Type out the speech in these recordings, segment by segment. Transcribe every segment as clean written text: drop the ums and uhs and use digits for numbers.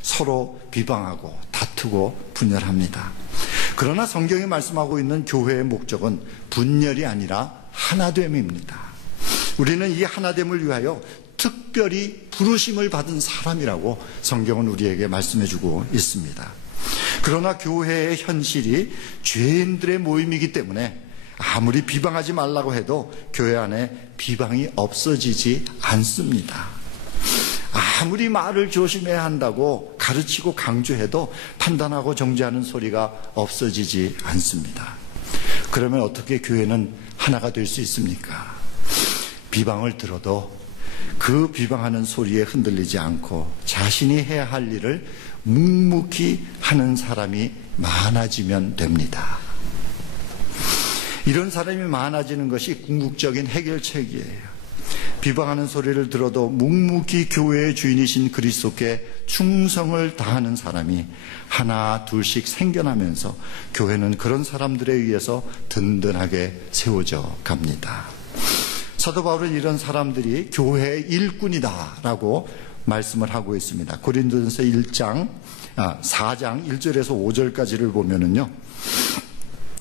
서로 비방하고 다투고 분열합니다. 그러나 성경이 말씀하고 있는 교회의 목적은 분열이 아니라 하나됨입니다. 우리는 이 하나됨을 위하여 특별히 부르심을 받은 사람이라고 성경은 우리에게 말씀해주고 있습니다. 그러나 교회의 현실이 죄인들의 모임이기 때문에 아무리 비방하지 말라고 해도 교회 안에 비방이 없어지지 않습니다. 아무리 말을 조심해야 한다고 가르치고 강조해도 판단하고 정죄하는 소리가 없어지지 않습니다. 그러면 어떻게 교회는 하나가 될 수 있습니까? 비방을 들어도 그 비방하는 소리에 흔들리지 않고 자신이 해야 할 일을 묵묵히 하는 사람이 많아지면 됩니다. 이런 사람이 많아지는 것이 궁극적인 해결책이에요. 비방하는 소리를 들어도 묵묵히 교회의 주인이신 그리스도께 충성을 다하는 사람이 하나 둘씩 생겨나면서 교회는 그런 사람들에 의해서 든든하게 세워져 갑니다. 사도 바울은 이런 사람들이 교회의 일꾼이다라고 말씀을 하고 있습니다. 고린도전서 4장 1절에서 5절까지를 보면은요,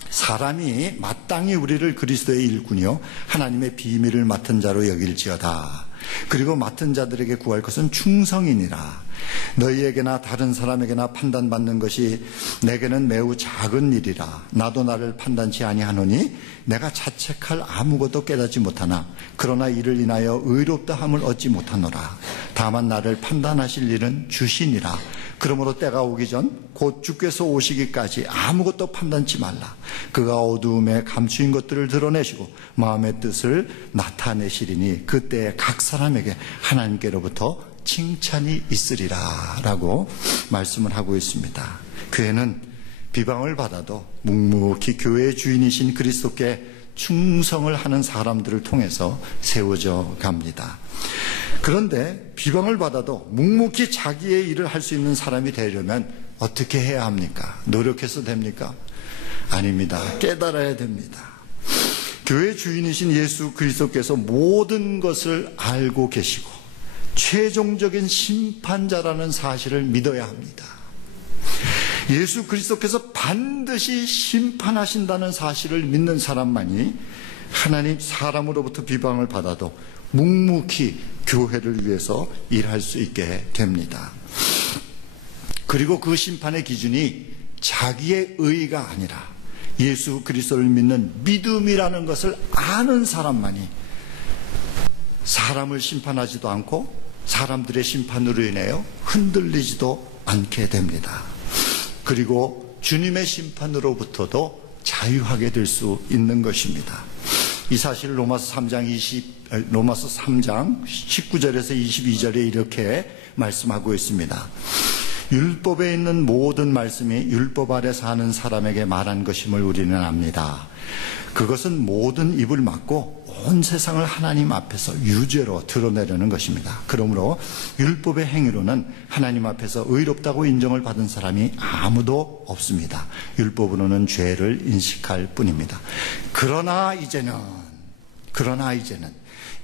사람이 마땅히 우리를 그리스도의 일꾼이요 하나님의 비밀을 맡은 자로 여길지어다. 그리고 맡은 자들에게 구할 것은 충성이니라. 너희에게나 다른 사람에게나 판단받는 것이 내게는 매우 작은 일이라. 나도 나를 판단치 아니하노니 내가 자책할 아무것도 깨닫지 못하나 그러나 이를 인하여 의롭다 함을 얻지 못하노라. 다만 나를 판단하실 일은 주시니라. 그러므로 때가 오기 전 곧 주께서 오시기까지 아무것도 판단치 말라. 그가 어두움에 감추인 것들을 드러내시고 마음의 뜻을 나타내시리니 그때에 각 사람에게 하나님께로부터 칭찬이 있으리라 라고 말씀을 하고 있습니다. 교회는 비방을 받아도 묵묵히 교회의 주인이신 그리스도께 충성을 하는 사람들을 통해서 세워져 갑니다. 그런데 비방을 받아도 묵묵히 자기의 일을 할 수 있는 사람이 되려면 어떻게 해야 합니까? 노력해서 됩니까? 아닙니다. 깨달아야 됩니다. 교회 주인이신 예수 그리스도께서 모든 것을 알고 계시고 최종적인 심판자라는 사실을 믿어야 합니다. 예수 그리스도께서 반드시 심판하신다는 사실을 믿는 사람만이 하나님 사람으로부터 비방을 받아도 묵묵히 교회를 위해서 일할 수 있게 됩니다. 그리고 그 심판의 기준이 자기의 의가 아니라 예수 그리스도를 믿는 믿음이라는 것을 아는 사람만이 사람을 심판하지도 않고 사람들의 심판으로 인하여 흔들리지도 않게 됩니다. 그리고 주님의 심판으로부터도 자유하게 될 수 있는 것입니다. 이 사실을 로마서 3장 19절에서 22절에 이렇게 말씀하고 있습니다. 율법에 있는 모든 말씀이 율법 아래 사는 사람에게 말한 것임을 우리는 압니다. 그것은 모든 입을 막고 온 세상을 하나님 앞에서 유죄로 드러내려는 것입니다. 그러므로 율법의 행위로는 하나님 앞에서 의롭다고 인정을 받은 사람이 아무도 없습니다. 율법으로는 죄를 인식할 뿐입니다. 그러나 이제는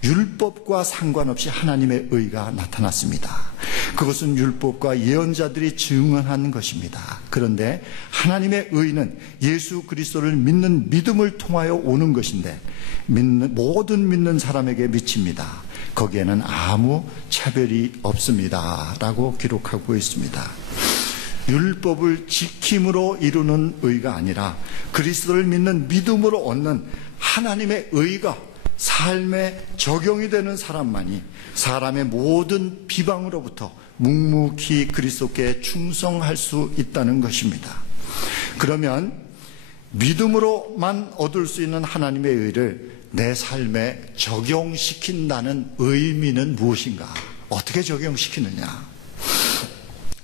율법과 상관없이 하나님의 의가 나타났습니다. 그것은 율법과 예언자들이 증언한 것입니다. 그런데 하나님의 의는 예수 그리스도를 믿는 믿음을 통하여 오는 것인데 모든 믿는 사람에게 미칩니다. 거기에는 아무 차별이 없습니다 라고 기록하고 있습니다. 율법을 지킴으로 이루는 의가 아니라 그리스도를 믿는 믿음으로 얻는 하나님의 의가 삶에 적용이 되는 사람만이 사람의 모든 비방으로부터 묵묵히 그리스도께 충성할 수 있다는 것입니다. 그러면 믿음으로만 얻을 수 있는 하나님의 의를 내 삶에 적용시킨다는 의미는 무엇인가? 어떻게 적용시키느냐?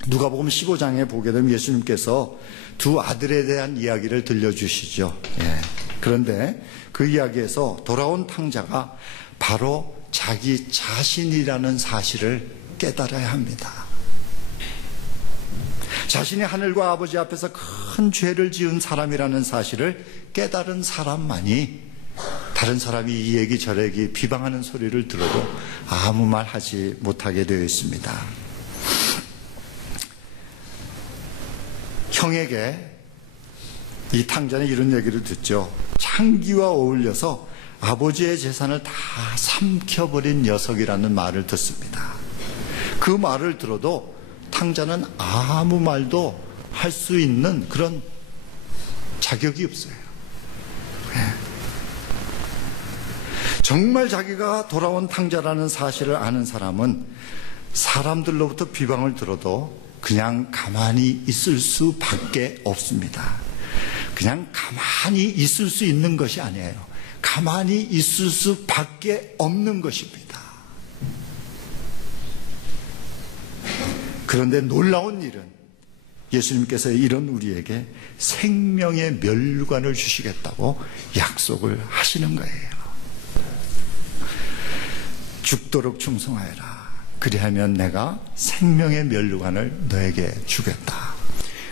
누가복음 15장에 보게 되면 예수님께서 두 아들에 대한 이야기를 들려주시죠. 그런데 그 이야기에서 돌아온 탕자가 바로 자기 자신이라는 사실을 깨달아야 합니다. 자신이 하늘과 아버지 앞에서 큰 죄를 지은 사람이라는 사실을 깨달은 사람만이 다른 사람이 이 얘기 저 얘기 비방하는 소리를 들어도 아무 말 하지 못하게 되어 있습니다. 형에게 이 탕자는 이런 얘기를 듣죠. 창기와 어울려서 아버지의 재산을 다 삼켜버린 녀석이라는 말을 듣습니다. 그 말을 들어도 탕자는 아무 말도 할 수 있는 그런 자격이 없어요. 정말 자기가 돌아온 탕자라는 사실을 아는 사람은 사람들로부터 비방을 들어도 그냥 가만히 있을 수밖에 없습니다. 그냥 가만히 있을 수 있는 것이 아니에요. 가만히 있을 수밖에 없는 것입니다. 그런데 놀라운 일은 예수님께서 이런 우리에게 생명의 멸관을 주시겠다고 약속을 하시는 거예요. 죽도록 충성하여라. 그리하면 내가 생명의 멸관을 너에게 주겠다.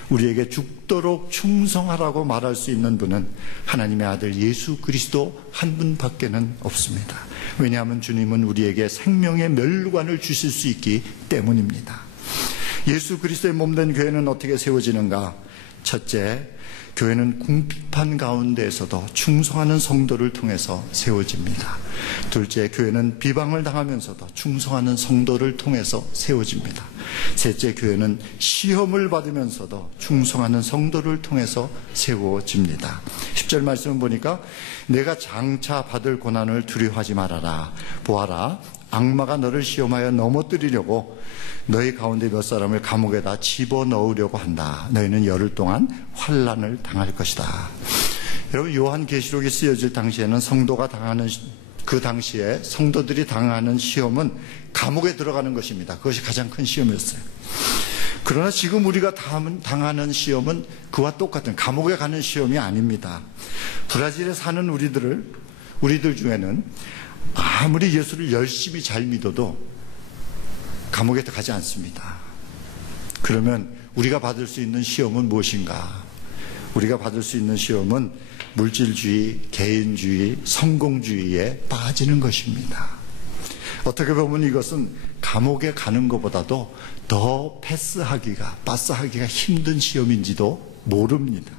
우리에게 죽도록 충성하라고 말할 수 있는 분은 하나님의 아들 예수 그리스도 한 분밖에는 없습니다. 왜냐하면 주님은 우리에게 생명의 멸관을 주실 수 있기 때문입니다. 예수 그리스도의 몸된 교회는 어떻게 세워지는가? 첫째, 교회는 궁핍한 가운데에서도 충성하는 성도를 통해서 세워집니다. 둘째, 교회는 비방을 당하면서도 충성하는 성도를 통해서 세워집니다. 셋째, 교회는 시험을 받으면서도 충성하는 성도를 통해서 세워집니다. 10절 말씀을 보니까 내가 장차 받을 고난을 두려워하지 말아라. 보아라, 악마가 너를 시험하여 넘어뜨리려고 너희 가운데 몇 사람을 감옥에다 집어넣으려고 한다. 너희는 열흘 동안 환난을 당할 것이다. 여러분, 요한계시록이 쓰여질 당시에는 성도가 당하는, 그 당시에 성도들이 당하는 시험은 감옥에 들어가는 것입니다. 그것이 가장 큰 시험이었어요. 그러나 지금 우리가 당하는 시험은 그와 똑같은 감옥에 가는 시험이 아닙니다. 브라질에 사는 우리들 중에는 아무리 예수를 열심히 잘 믿어도 감옥에 가지 않습니다. 그러면 우리가 받을 수 있는 시험은 무엇인가? 우리가 받을 수 있는 시험은 물질주의, 개인주의, 성공주의에 빠지는 것입니다. 어떻게 보면 이것은 감옥에 가는 것보다도 더 파스하기가 힘든 시험인지도 모릅니다.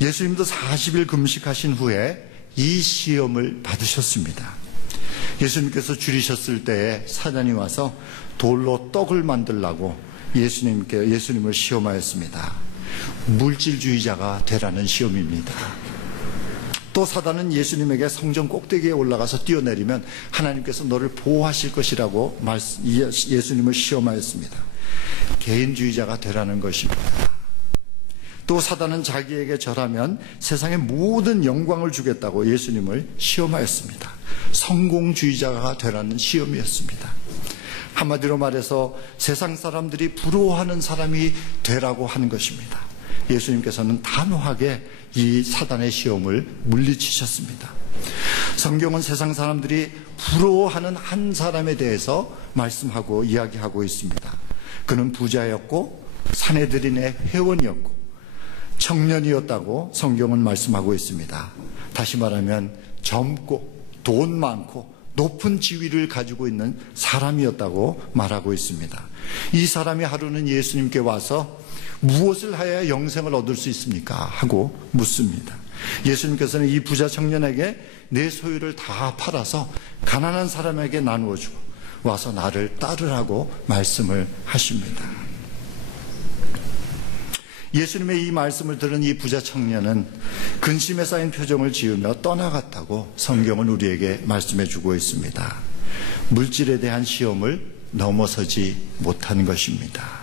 예수님도 40일 금식하신 후에 이 시험을 받으셨습니다. 예수님께서 줄이셨을 때에 사단이 와서 돌로 떡을 만들라고 예수님을 시험하였습니다. 물질주의자가 되라는 시험입니다. 또 사단은 예수님에게 성전 꼭대기에 올라가서 뛰어내리면 하나님께서 너를 보호하실 것이라고 예수님을 시험하였습니다. 개인주의자가 되라는 것입니다. 또 사단은 자기에게 절하면 세상의 모든 영광을 주겠다고 예수님을 시험하였습니다. 성공주의자가 되라는 시험이었습니다. 한마디로 말해서 세상 사람들이 부러워하는 사람이 되라고 하는 것입니다. 예수님께서는 단호하게 이 사단의 시험을 물리치셨습니다. 성경은 세상 사람들이 부러워하는 한 사람에 대해서 말씀하고 이야기하고 있습니다. 그는 부자였고 사내들인의 회원이었고 청년이었다고 성경은 말씀하고 있습니다. 다시 말하면 젊고 돈 많고 높은 지위를 가지고 있는 사람이었다고 말하고 있습니다. 이 사람이 하루는 예수님께 와서 무엇을 하여야 영생을 얻을 수 있습니까? 하고 묻습니다. 예수님께서는 이 부자 청년에게 내 소유를 다 팔아서 가난한 사람에게 나누어 주고 와서 나를 따르라고 말씀을 하십니다. 예수님의 이 말씀을 들은 이 부자 청년은 근심에 쌓인 표정을 지으며 떠나갔다고 성경은 우리에게 말씀해 주고 있습니다. 물질에 대한 시험을 넘어서지 못한 것입니다.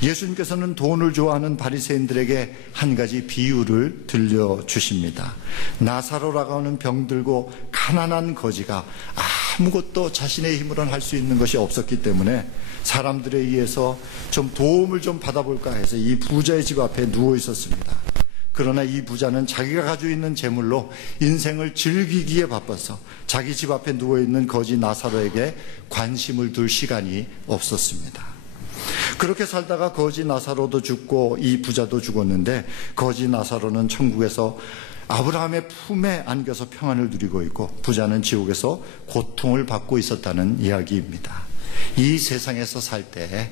예수님께서는 돈을 좋아하는 바리새인들에게 한 가지 비유를 들려주십니다. 나사로라고 하는 병들고 가난한 거지가 아무것도 자신의 힘으로는 할 수 있는 것이 없었기 때문에 사람들에 의해서 좀 도움을 좀 받아볼까 해서 이 부자의 집 앞에 누워 있었습니다. 그러나 이 부자는 자기가 가지고 있는 재물로 인생을 즐기기에 바빠서 자기 집 앞에 누워있는 거지 나사로에게 관심을 둘 시간이 없었습니다. 그렇게 살다가 거지 나사로도 죽고 이 부자도 죽었는데 거지 나사로는 천국에서 아브라함의 품에 안겨서 평안을 누리고 있고 부자는 지옥에서 고통을 받고 있었다는 이야기입니다. 이 세상에서 살 때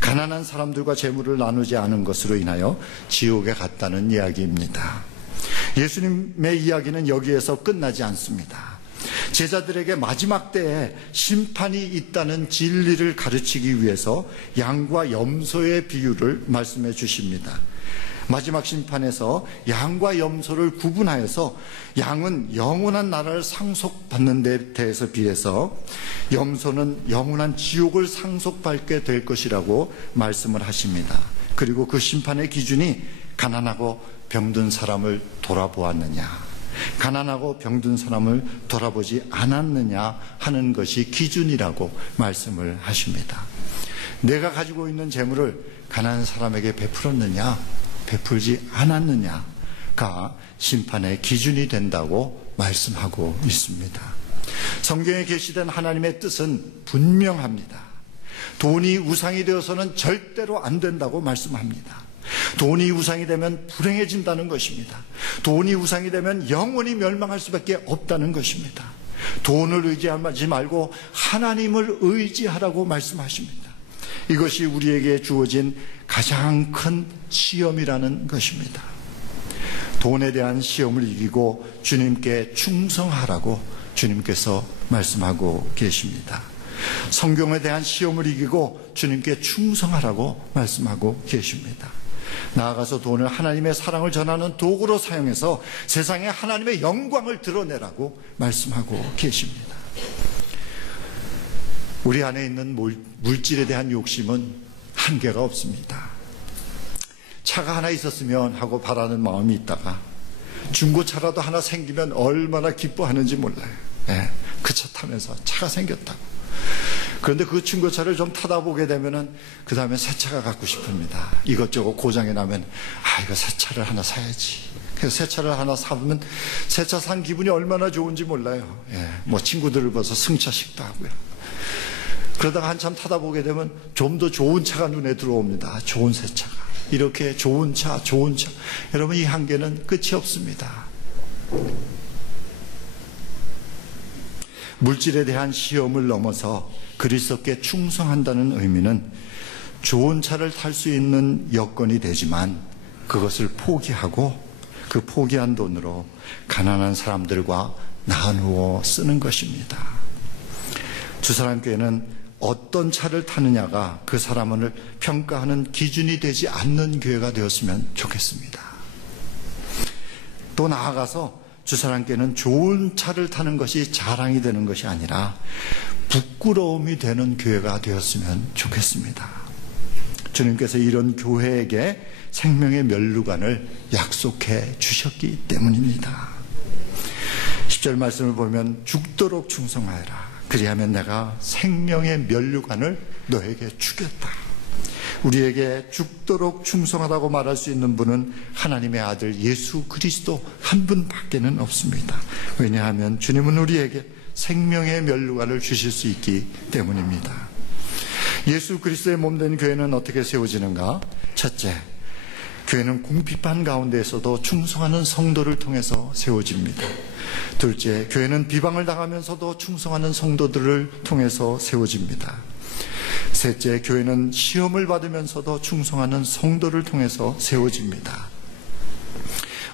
가난한 사람들과 재물을 나누지 않은 것으로 인하여 지옥에 갔다는 이야기입니다. 예수님의 이야기는 여기에서 끝나지 않습니다. 제자들에게 마지막 때에 심판이 있다는 진리를 가르치기 위해서 양과 염소의 비유를 말씀해 주십니다. 마지막 심판에서 양과 염소를 구분하여서 양은 영원한 나라를 상속받는 데 대해서 비해서 염소는 영원한 지옥을 상속받게 될 것이라고 말씀을 하십니다. 그리고 그 심판의 기준이 가난하고 병든 사람을 돌아보았느냐, 가난하고 병든 사람을 돌아보지 않았느냐 하는 것이 기준이라고 말씀을 하십니다. 내가 가지고 있는 재물을 가난한 사람에게 베풀었느냐, 베풀지 않았느냐가 심판의 기준이 된다고 말씀하고 있습니다. 성경에 계시된 하나님의 뜻은 분명합니다. 돈이 우상이 되어서는 절대로 안 된다고 말씀합니다. 돈이 우상이 되면 불행해진다는 것입니다. 돈이 우상이 되면 영원히 멸망할 수밖에 없다는 것입니다. 돈을 의지하지 말고 하나님을 의지하라고 말씀하십니다. 이것이 우리에게 주어진 가장 큰 시험이라는 것입니다. 돈에 대한 시험을 이기고 주님께 충성하라고 주님께서 말씀하고 계십니다. 성경에 대한 시험을 이기고 주님께 충성하라고 말씀하고 계십니다. 나아가서 돈을 하나님의 사랑을 전하는 도구로 사용해서 세상에 하나님의 영광을 드러내라고 말씀하고 계십니다. 우리 안에 있는 물질에 대한 욕심은 한계가 없습니다. 차가 하나 있었으면 하고 바라는 마음이 있다가 중고차라도 하나 생기면 얼마나 기뻐하는지 몰라요. 그 차 타면서 차가 생겼다고. 그런데 그 중고차를 좀 타다 보게 되면은 그 다음에 새 차가 갖고 싶습니다. 이것저것 고장이 나면 이거 새 차를 하나 사야지. 그래서 새 차를 하나 사면 새 차 산 기분이 얼마나 좋은지 몰라요. 뭐 친구들을 봐서 승차식도 하고요. 그러다가 한참 타다 보게 되면 좀 더 좋은 차가 눈에 들어옵니다. 좋은 새 차가. 이렇게 좋은 차. 여러분, 이 한계는 끝이 없습니다. 물질에 대한 시험을 넘어서 그리스도께 충성한다는 의미는 좋은 차를 탈 수 있는 여건이 되지만 그것을 포기하고 그 포기한 돈으로 가난한 사람들과 나누어 쓰는 것입니다. 주사랑교회는 어떤 차를 타느냐가 그 사람을 평가하는 기준이 되지 않는 교회가 되었으면 좋겠습니다. 또 나아가서 주사랑교회는 좋은 차를 타는 것이 자랑이 되는 것이 아니라 부끄러움이 되는 교회가 되었으면 좋겠습니다. 주님께서 이런 교회에게 생명의 면류관을 약속해 주셨기 때문입니다. 10절 말씀을 보면 죽도록 충성하여라. 그리하면 내가 생명의 면류관을 너에게 주겠다. 우리에게 죽도록 충성하다고 말할 수 있는 분은 하나님의 아들 예수 그리스도 한 분밖에는 없습니다. 왜냐하면 주님은 우리에게 생명의 면류관을 주실 수 있기 때문입니다. 예수 그리스도의 몸된 교회는 어떻게 세워지는가? 첫째, 교회는 궁핍한 가운데에서도 충성하는 성도를 통해서 세워집니다. 둘째, 교회는 비방을 당하면서도 충성하는 성도들을 통해서 세워집니다. 셋째, 교회는 시험을 받으면서도 충성하는 성도를 통해서 세워집니다.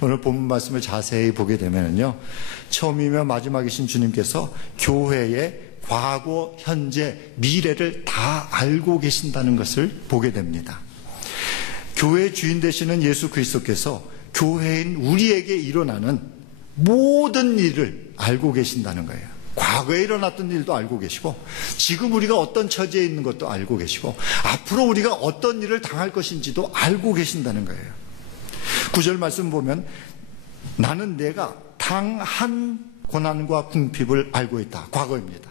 오늘 본문 말씀을 자세히 보게 되면요, 처음이며 마지막이신 주님께서 교회의 과거, 현재, 미래를 다 알고 계신다는 것을 보게 됩니다. 교회의 주인 되시는 예수 그리스도께서 교회인 우리에게 일어나는 모든 일을 알고 계신다는 거예요. 과거에 일어났던 일도 알고 계시고, 지금 우리가 어떤 처지에 있는 것도 알고 계시고, 앞으로 우리가 어떤 일을 당할 것인지도 알고 계신다는 거예요. 9절 말씀 보면 나는 내가 당한 고난과 궁핍을 알고 있다. 과거입니다.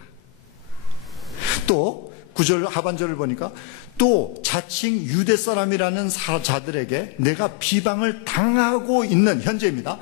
또 9절 하반절을 보니까 또 자칭 유대 사람이라는 자들에게 내가 비방을 당하고 있는, 현재입니다.